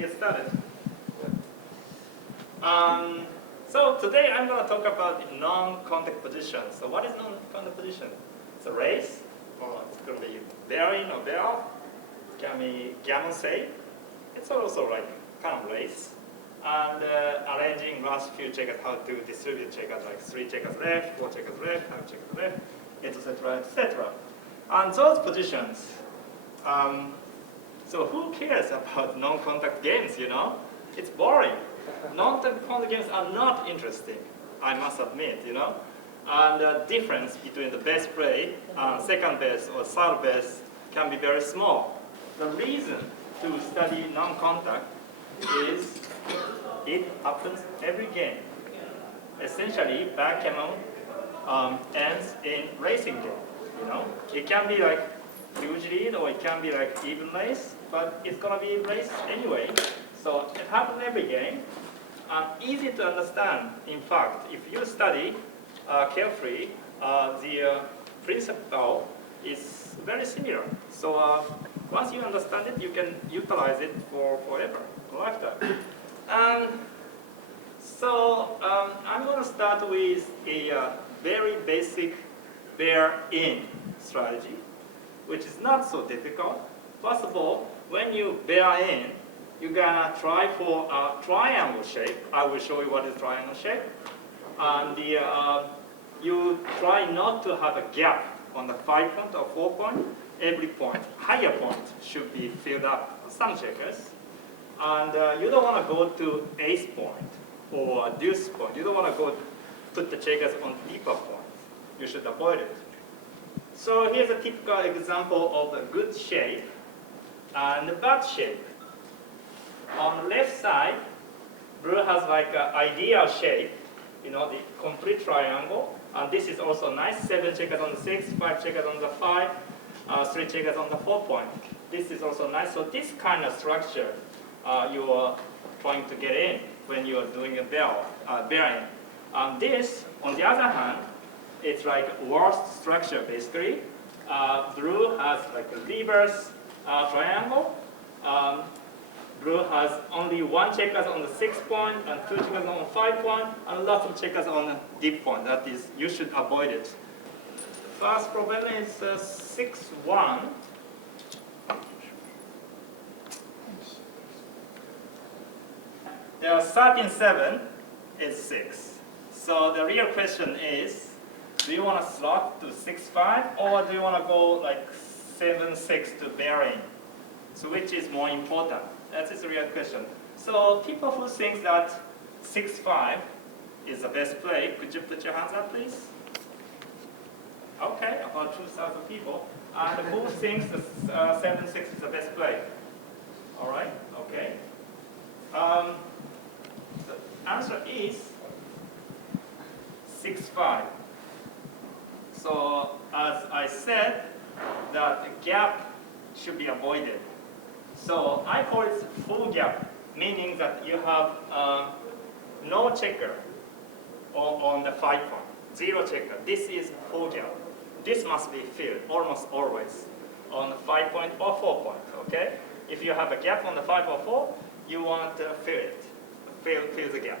get started. So today I'm going to talk about non-contact position. So what is non-contact position? It's a race, or it's going to be bearing or bell. It can be Gammon shape. It's also like kind of race. And arranging last few checkers, how to distribute checkers, like 3 checkers left, 4 checkers left, 5 checkers left, etc., etc. And those positions, so who cares about non-contact games, you know? It's boring. Non-contact games are not interesting, I must admit, you know? And the difference between the best play and second best or third best can be very small. The reason to study non-contact is it happens every game. Essentially, backgammon ends in racing game. You know, it can be like huge lead or it can be like even race, but it's gonna be race anyway. So it happens every game. Easy to understand. In fact, if you study carefully, the principle is very similar. So once you understand it, you can utilize it for forever, lifetime. And so I'm going to start with a very basic bear-in strategy, which is not so difficult. First of all, when you bear in, you're going to try for a triangle shape. I will show you what is triangle shape. And you try not to have a gap on the 5 point or 4 point. Every point, higher point, should be filled up with some checkers. And you don't want to go to ace point or deuce point. You don't want to go put the checkers on deeper point. You should avoid it. So here's a typical example of a good shape and a bad shape. On the left side, blue has like an ideal shape, you know, the complete triangle. And this is also nice, 7 checkers on the 6, 5 checkers on the 5, 3 checkers on the 4 point. This is also nice. So this kind of structure you are trying to get in when you are doing a bearing. This, on the other hand, it's like worst structure basically. Blue has like a reverse triangle. Blue has only 1 checkers on the 6 point and 2 checkers on the 5 point and lots of checkers on the deep point. That is, you should avoid it. First problem is 6-1. There are 13-7 is 6. So the real question is, do you want to slot to 6-5 or do you want to go like 7-6 to bearing? So which is more important? That is the real question. So people who think that 6-5 is the best play, could you put your hands up please? Okay, about 2,000 people. And who thinks that 7-6 is the best play? All right, okay. The answer is 6-5. So as I said, that the gap should be avoided. So I call it full gap, meaning that you have no checker on the 5 point, 0 checker. This is full gap. This must be filled almost always on the 5 point or 4 point, okay? If you have a gap on the 5 or 4, you want to fill it, fill the gap.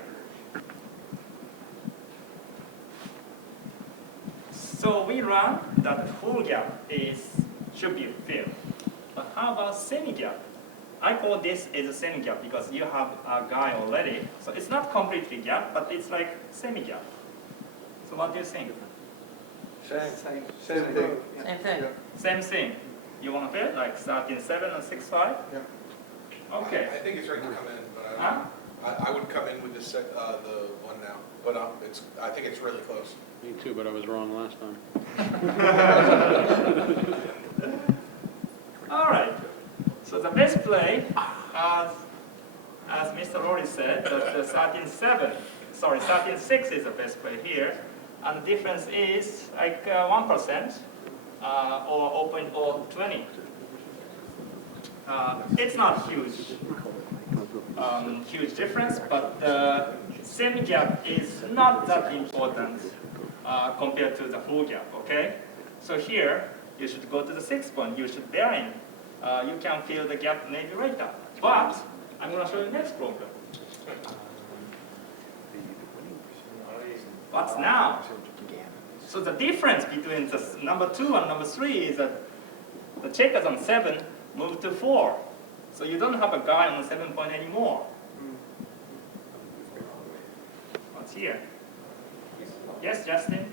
So we learned that the full gap should be filled. But how about semi-gap? I call this is a semi-gap because you have a guy already. So it's not completely gap, but it's like semi-gap. So what do you think? Same thing. Same thing. Yeah. Same thing. You want to fill like 13-7 and 6-5? Yeah. Okay. I think it's ready to come in, but I would come in with the one now. But I think it's really close. Me too, but I was wrong last time. All right. So the best play, as Mr. Rory said, that the 13-6 is the best play here. And the difference is like 1% or 0.020. It's not huge difference, but the semi-gap is not that important compared to the full gap, okay? So here, you should go to the 6 point, you should bear in. You can feel the gap maybe right now. But I'm I'm going to show you the next problem. What's now? So the difference between the number 2 and number 3 is that the checkers on 7 move to 4. So you don't have a guy on the 7 point anymore. What's here? Yes, Justin?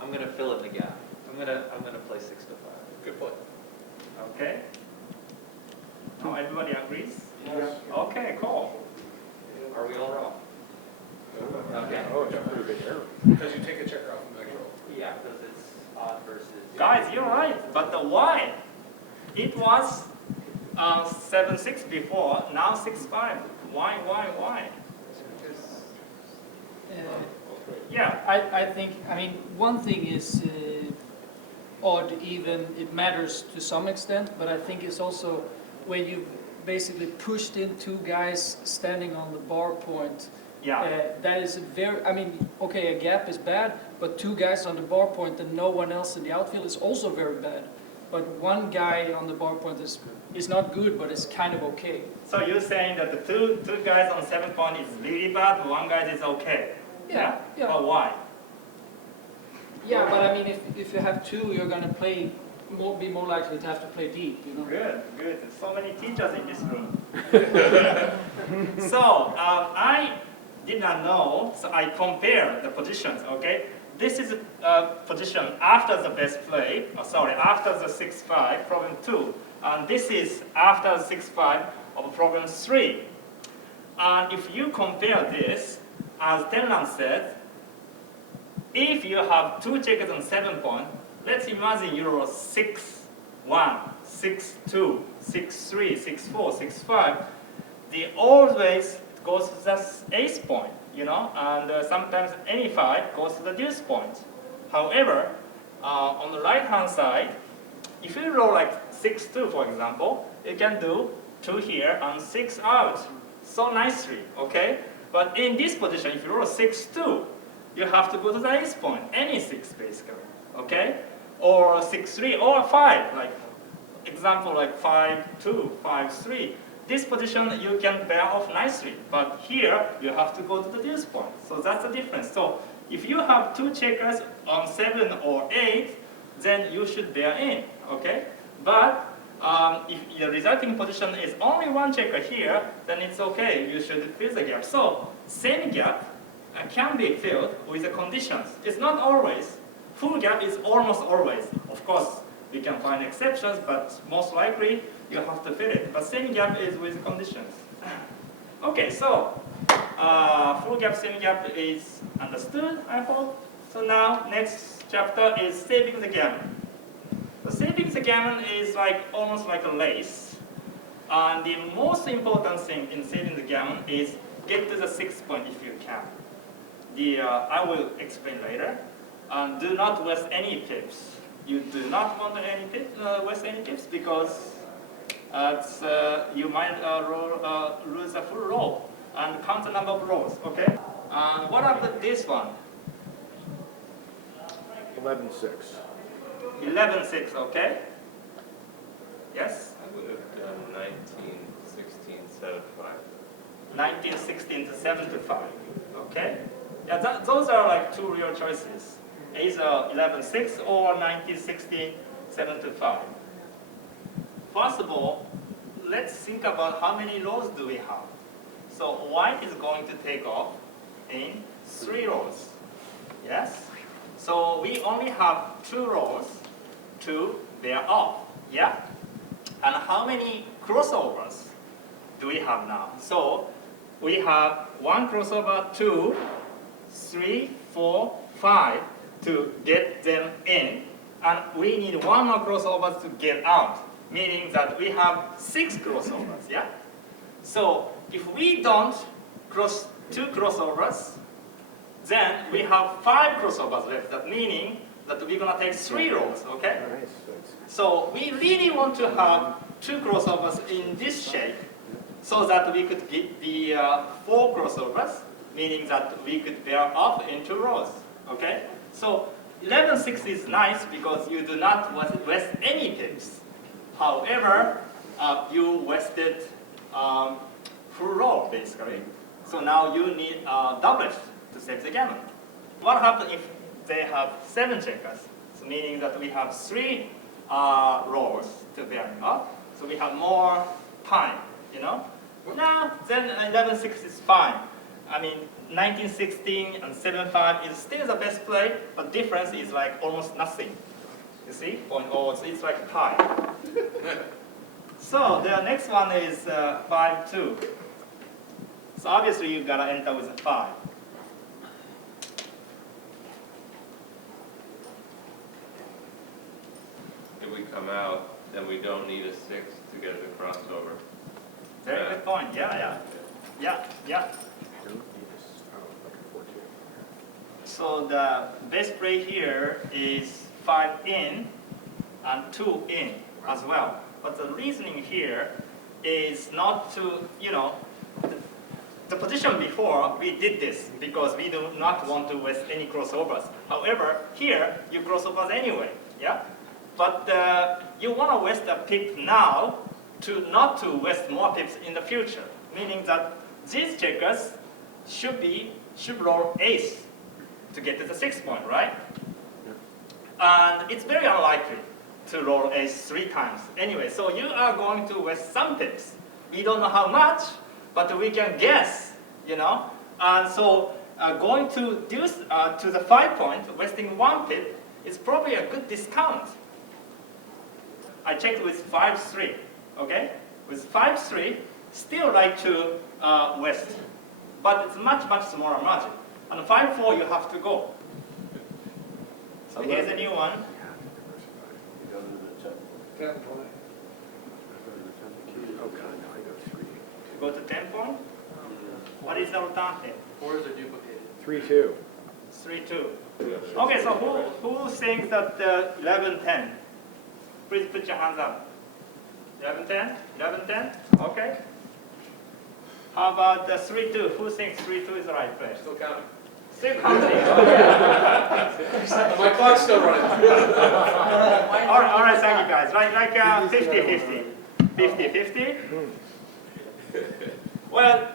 I'm gonna fill in the gap. I'm gonna play 6 to 5. Good point. Okay. Now everybody agrees? Yes. Okay, cool. Are we all wrong? Okay. Oh, it's a pretty big error. Because you take a checker off the next roll. Yeah, because it's odd versus. Guys, you're right, but the why? It was 7-6 before, now 6-5. Why? Yeah. I think, I mean, one thing is odd, even, it matters to some extent, but I think it's also when you basically pushed in 2 guys standing on the bar point. Yeah. That is a very, I mean, okay, a gap is bad, but 2 guys on the bar point and no one else in the outfield is also very bad. But 1 guy on the bar point is not good, but it's kind of okay. So you're saying that the two guys on 7 point is really bad, 1 guy is okay? Yeah. But why? Yeah, but I mean, if you have 2, you're going to be more likely to have to play deep, you know? Good. There's so many teachers in this room. So I did not know, so I compared the positions, okay? This is a position after the best play, after the 6-5, problem 2. And this is after the 6-5 of problem 3. And if you compare this, as Tenlan said, if you have 2 checkers on 7 point, let's imagine you're 6-1, 6-2, 6-3, 6-4, 6-5. The always goes to the ace point, you know, and sometimes any 5 goes to the deuce point. However, on the right hand side, if you roll like 6-2, for example, you can do 2 here and 6 out so nicely, okay? But in this position, if you roll 6-2, you have to go to the ace point, any 6 basically, okay? Or 6-3 or 5, like example like 5-2, 5-3. This position you can bear off nicely, but here you have to go to the deuce point. So that's the difference. So if you have 2 checkers on 7 or 8, then you should bear in, okay? But if the resulting position is only 1 checker here, then it's okay. You should fill the gap. So same gap can be filled with the conditions. It's not always. Full gap is almost always. Of course, we can find exceptions, but most likely you have to fill it. But same gap is with conditions. Okay, so full gap, same gap is understood, I hope. So now, next chapter is saving the gammon. So saving the gammon is almost like a race. And the most important thing in saving the gammon is get to the 6 point if you can. I will explain later. And do not waste any pips. You do not want waste any pips because you might lose a full row and count the number of rows, okay? What about this one? 11-6. 11-6, okay? Yes? I would have done 19, 16, 7, 5. 19, 16 to 7 to 5, okay? Yeah, those are 2 real choices. Either 11-6 or 19, 16, 7 to 5. First of all, let's think about how many rows do we have. So white is going to take off in 3 rows. Yes? So we only have 2 rows to bear off. Yeah? And how many crossovers do we have now? So we have 1 crossover, 2, 3, 4, 5 to get them in. And we need 1 more crossover to get out, meaning that we have 6 crossovers. Yeah? So if we don't cross 2 crossovers, then we have 5 crossovers left. That meaning that we're going to take 3 rows, okay? So we really want to have 2 crossovers in this shape so that we could get the 4 crossovers, meaning that we could bear off in 2 rows, okay? So 11-6 is nice because you do not waste any pips. However, you wasted full roll, basically. So now you need a doublet to save the gammon. What happens if they have 7 checkers? So meaning that we have 3 rolls to bearing up. So we have more time, you know? Now, then 11-6 is fine. I mean, 19-16 and 7-5 is still the best play, but difference is like almost nothing. You see? 0.0, so it's like a tie. So the next one is 5-2. So obviously you gotta enter with a 5. If we come out, then we don't need a 6 to get the crossover. Very good point. Yeah. So the best play here is 5 in and 2 in as well. But the reasoning here is not to, you know, the position before we did this because we do not want to waste any crossovers. However, here you crossovers anyway, yeah? But you want to waste a pip now to not to waste more pips in the future. Meaning that these checkers should roll ace to get to the 6 point, right? And it's very unlikely to roll ace 3 times anyway. So you are going to waste some pips. We don't know how much, but we can guess, you know. And so going to deuce to the 5 point, wasting 1 pip is probably a good discount. I checked with 5-3, okay? With 5-3, still like to waste, but it's much smaller margin. And 5-4, you have to go. So here's a new one. Go to 10 point. What is the alternative? 4s are duplicated. 3-2. 3-2. Okay, so who thinks that 11-10? Please put your hands up. 11-10? 11-10? Okay. How about the 3-2? Who thinks 3-2 is the right play? Still counting. Still counting. My clock's still running. All right, thank you guys. Like 50-50. 50-50. Well,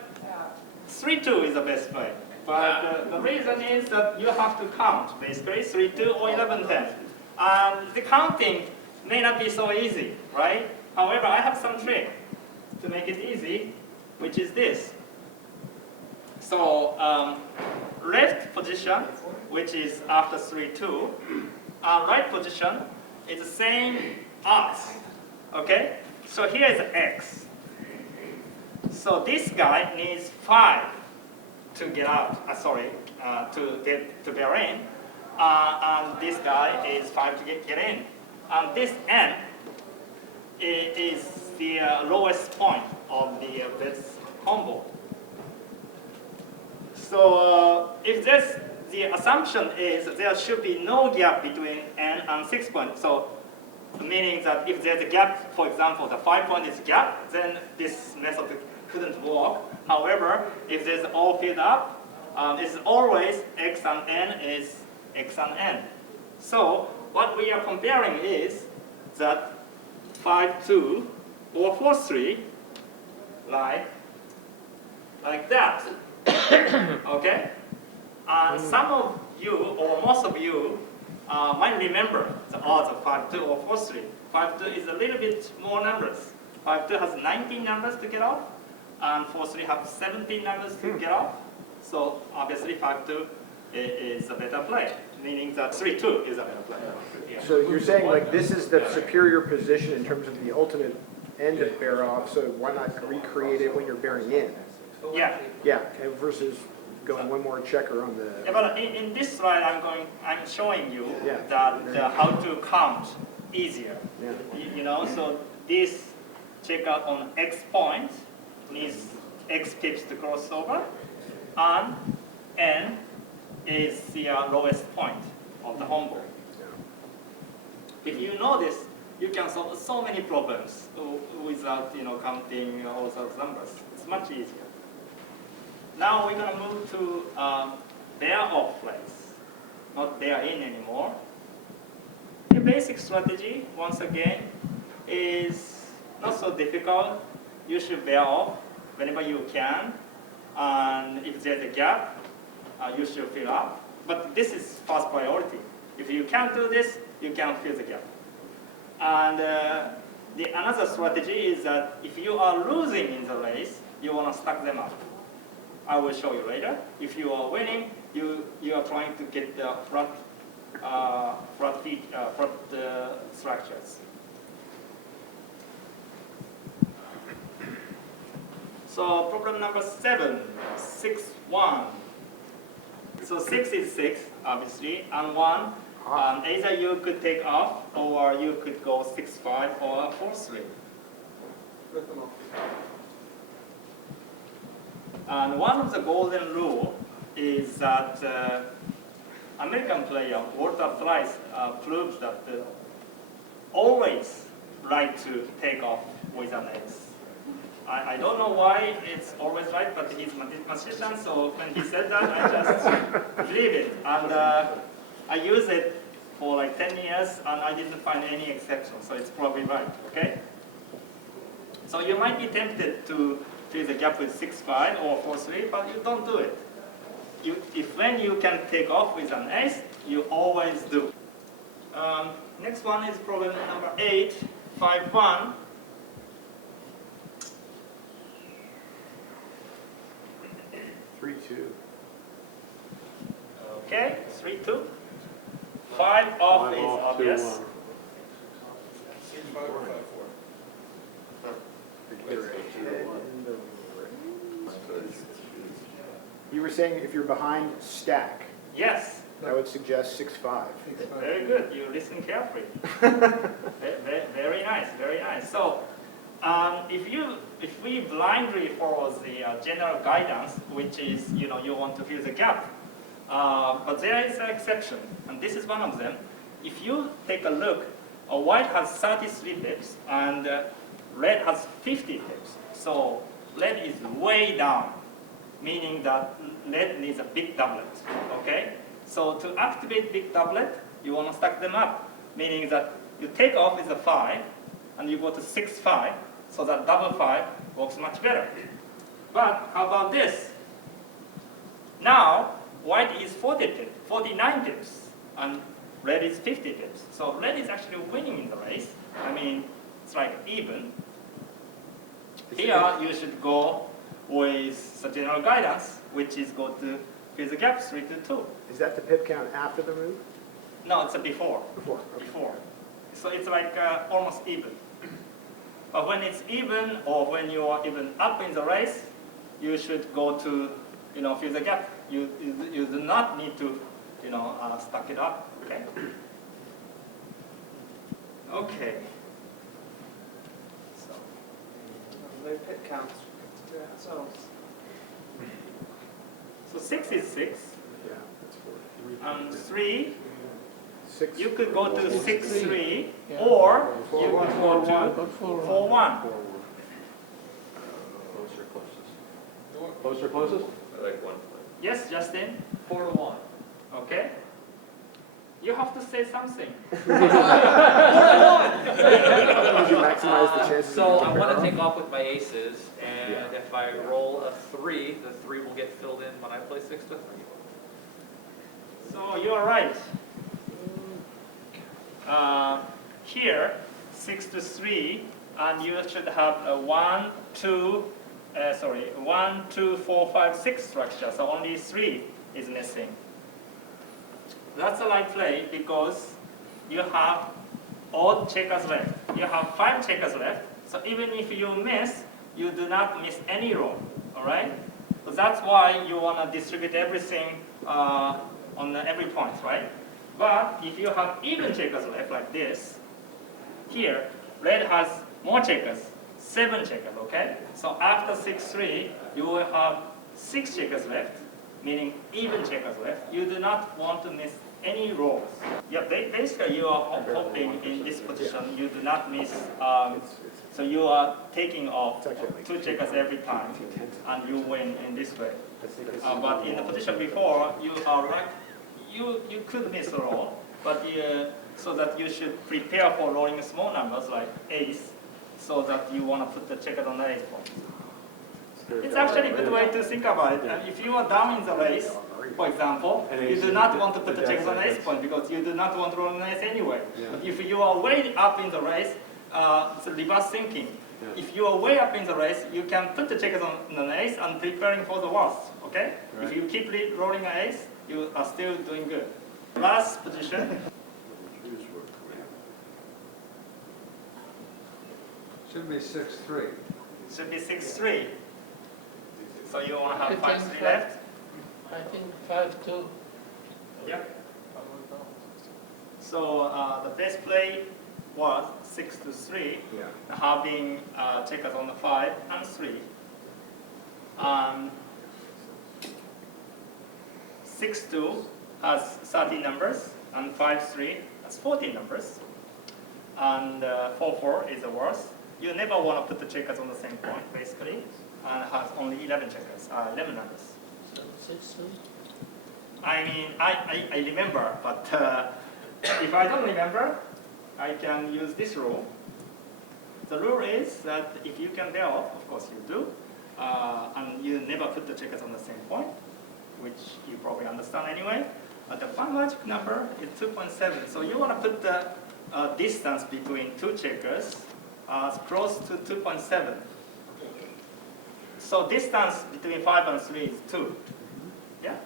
3-2 is the best play. But the reason is that you have to count, basically, 3-2 or 11-10. And the counting may not be so easy, right? However, I have some trick to make it easy, which is this. So left position, which is after 3-2, right position is the same as, okay? So here is X. So this guy needs 5 to get out, to bear in, and this guy is 5 to get in. And this N is the lowest point of this combo. So if the assumption is there should be no gap between N and 6 point. So meaning that if there's a gap, for example, the 5 point is gap, then this method couldn't work. However, if there's all filled up, it's always X and N is X and N. So what we are comparing is that 5-2 or 4-3 like that. Okay? And some of you, or most of you, might remember the odds of 5-2 or 4-3. 5-2 is a little bit more numbers. 5-2 has 19 numbers to get off, and 4-3 have 17 numbers to get off. So obviously 5-2 is a better play, meaning that 3-2 is a better play. Yeah. So you're saying like this is the superior position in terms of the ultimate end of bear off, so why not recreate it when you're bearing in? Yeah. Yeah, and versus going one more checker on the... Yeah, but in this slide, I'm showing you Yeah. that how to count easier. Yeah. You know, so this checker on X point needs X pips to cross over, and N is the lowest point of the home board. If you know this, you can solve so many problems without counting all those numbers. It's much easier. Now we're going to move to bear off plays, not bear in anymore. The basic strategy, once again, is not so difficult. you should bear off whenever you can. And if there's a gap, you should fill up. But this is first priority. If you can't do this, you can't fill the gap. And another strategy is that if you are losing in the race, you want to stack them up. I will show you later. If you are winning, you are trying to get the flat structures. So problem number 7, 6, 1. So 6 is 6, obviously, and 1. Either you could take off, or you could go 6, 5, or 4, 3. And one of the golden rule is that American player Walter Thrice proves that always right to take off with an ace. I don't know why it's always right, but he's a magician, so when he said that, I just believe it. And I use it for like 10 years, and I didn't find any exception, so it's probably right, okay? So you might be tempted to fill the gap with 6, 5 or 4, 3, but you don't do it. When you can take off with an ace, you always do. Next one is problem number 8, 5, 1. Okay, 3, 2. 5 off is obvious. 6, 5, or 5, 4. You were saying if you're behind stack, Yes, I would suggest 6, 5. very good. You listen carefully. Very nice, very nice. So, if we blindly follow the general guidance, which is you want to fill the gap, but there is an exception, and this is one of them. If you take a look, white has 33 pips and red has 50 pips. So red is way down, meaning that red needs a big doublet. Okay. So to activate big doublet, you want to stack them up, meaning that you take off with a 5 and you go to 6, 5, so that double 5 works much better. But how about this? Now white is 49 pips, and red is 50 pips. So red is actually winning in the race. I mean, it's like even. Here you should go with the general guidance, which is go to fill the gap 3 to 2. Is that the pip count after the move? No, it's a before. Before. Okay. Before. So it's like almost even. But when it's even, or when you are even up in the race, you should go to fill the gap. You do not need to stack it up. Okay. Okay. So. No pit counts to ourselves. So 6 is 6, Yeah, that's 4. and 3. 6. You could go to 6, 3, Yeah. or you could go to 4, 1. Closer, closest. Closer, closest? I like 1 point. Yes, Justin. 4 to 1. Okay. You have to say something. Did you maximize the chances? So of I getting want to better take off with my aces, and Yeah. if I roll a 3, the 3 will get filled in when I play 6 to 3. So you are right. Here, 6 to 3, and you should have a 1, 2, 4, 5, 6 structure. So only 3 is missing. That's a right play because you have odd checkers left. You have 5 checkers left. So even if you miss, you do not miss any row. All right. So that's why you want to distribute everything on every point, right? But if you have even checkers left like this, here, red has more checkers, 7 checkers, okay? So after 6, 3, you will have 6 checkers left, meaning even checkers left. You do not want to miss any rows. Yeah, basically you are hoping in this position you do not miss, so you are taking off 2 checkers every time, and you win in this way. But in the position before, you are right. You could miss a roll, but so that you should prepare for rolling small numbers like ace, so that you want to put the checkers on the ace point. It's actually a good way to think about it. And if you are down in the race, for example, you do not want to put the checkers on ace point because you do not want to roll an ace anyway. But if you are way up in the race, it's reverse thinking. If you are way up in the race, you can put the checkers on an ace and preparing for the worst, okay? If you keep rolling an ace, you are still doing good. Last position. Should be 6-3. Should be 6-3. So you want to have 5-3 left? I think 5-2. Yep. So the best play was 6-3, having checkers on the 5 and 3. 6-2 has 30 numbers, and 5-3 has 40 numbers. And 4-4 is the worst. You never want to put the checkers on the same point, basically, and has only 11 checkers, 11 numbers. So 6-3. I mean, I remember, but if I don't remember, I can use this rule. The rule is that if you can bear off, of course you do, and you never put the checkers on the same point, which you probably understand anyway. But the fun magic number is 2.7. So you want to put the distance between two checkers as close to 2.7. So distance between 5 and 3 is 2. Yeah?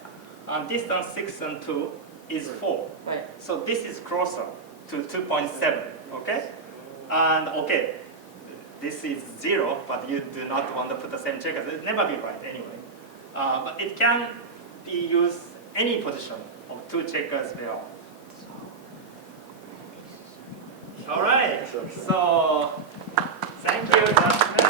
And distance 6 and 2 is 4. Right. So this is closer to 2.7, okay? And okay, this is 0, but you do not want to put the same checkers. It'll never be right anyway. But it can be used any position of two checkers there. All right, so thank you.